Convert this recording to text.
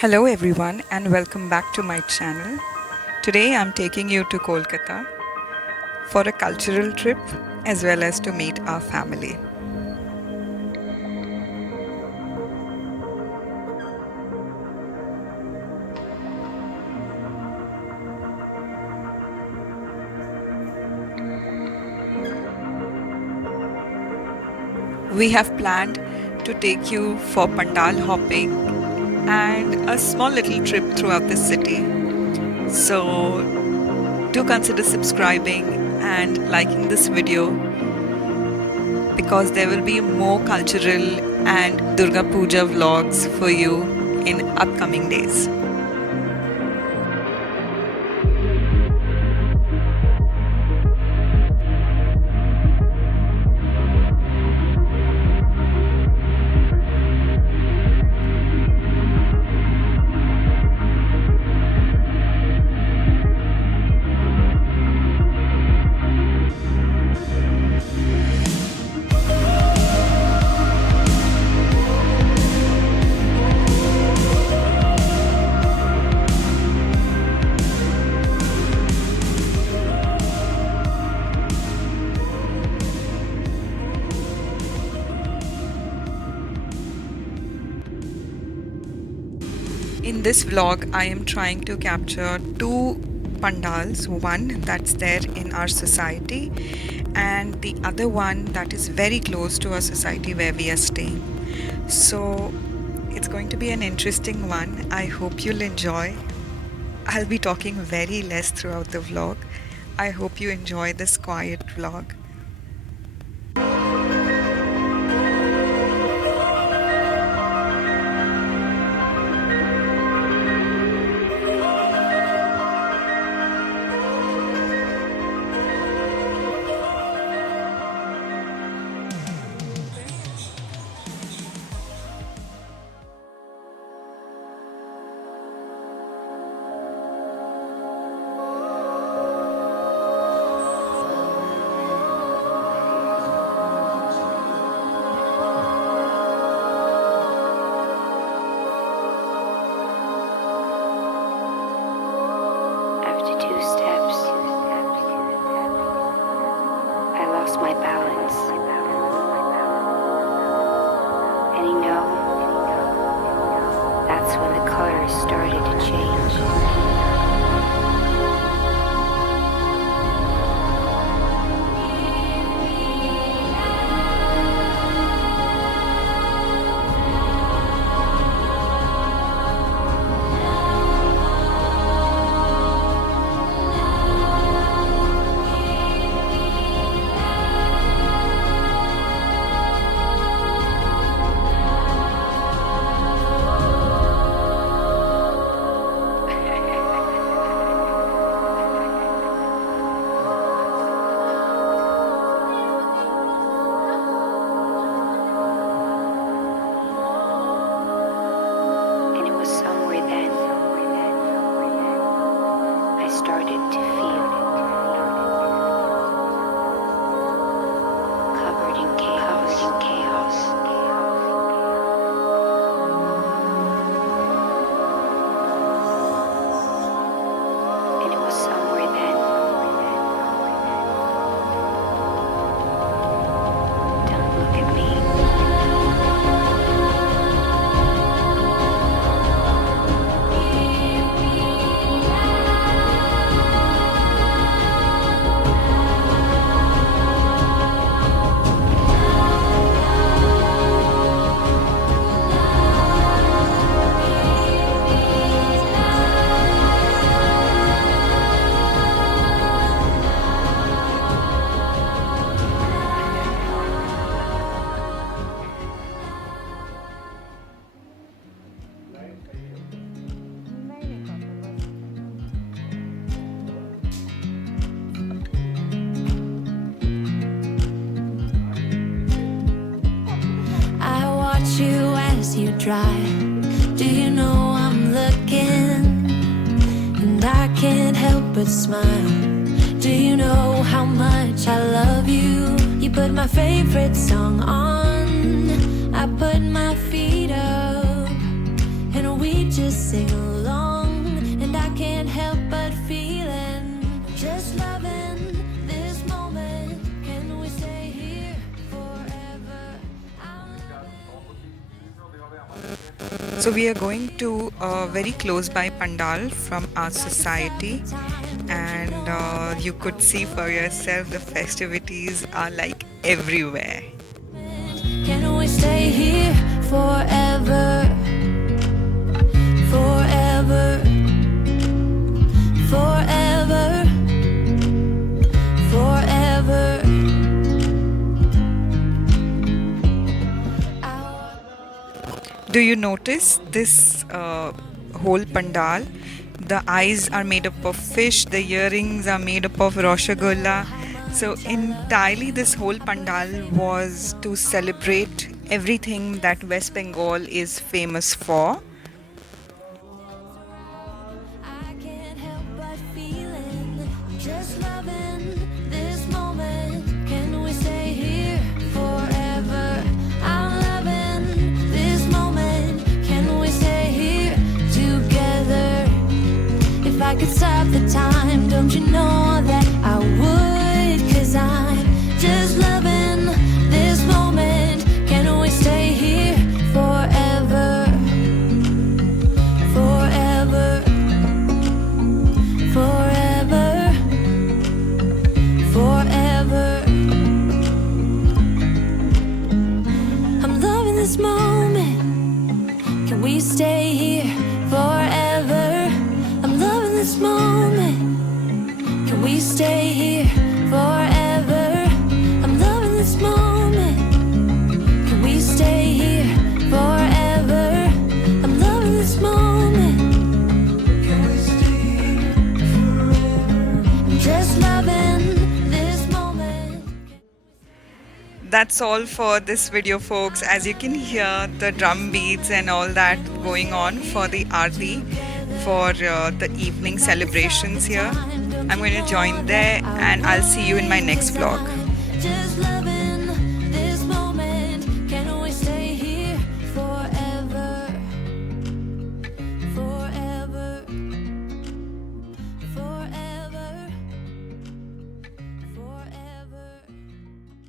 Hello everyone and welcome back to my channel. Today I'm taking you to Kolkata for a cultural trip as well as to meet our family. We have planned to take you for pandal hopping and a small little trip throughout the city. So do consider subscribing and liking this video because there will be more cultural and Durga Puja vlogs for you in upcoming days. In this vlog, I am trying to capture two pandals, one that's there in our society and the other one that is very close to our society where we are staying. So it's going to be an interesting one. I hope you'll enjoy. I'll be talking very less throughout the vlog. I hope you enjoy this quiet vlog. My balance. And you know, that's when the colors started to change. You as you drive, do you know I'm looking? And I can't help but smile. Do you know how much I love you? You put my favorite song on, I put my feet up, and we just So we are going to a very close by pandal from our society, and you could see for yourself the festivities are like everywhere. Can we stay here forever? Forever. Forever. Forever. Do you notice this whole pandal? The eyes are made up of fish, the earrings are made up of roshagulla. So entirely this whole pandal was to celebrate everything that West Bengal is famous for. I can't help but feeling, just loving this moment. Can we stay here forever? I'm loving this moment. Can we stay here together? If I could stop the time, don't you know that I would? 'Cause I'm just loving this moment. Can we stay here forever? Forever. Forever. Forever. I'm loving this moment. Can we stay here forever? I'm loving this moment. Can we stay here forever? I'm loving this moment. Can we stay here forever? I'm loving this moment. Can we stay here forever? I'm just loving this moment. That's all for this video, folks. As you can hear the drum beats and all that going on for the Aarti, for the evening celebrations here. I'm going to join there, and I'll see you in my next vlog.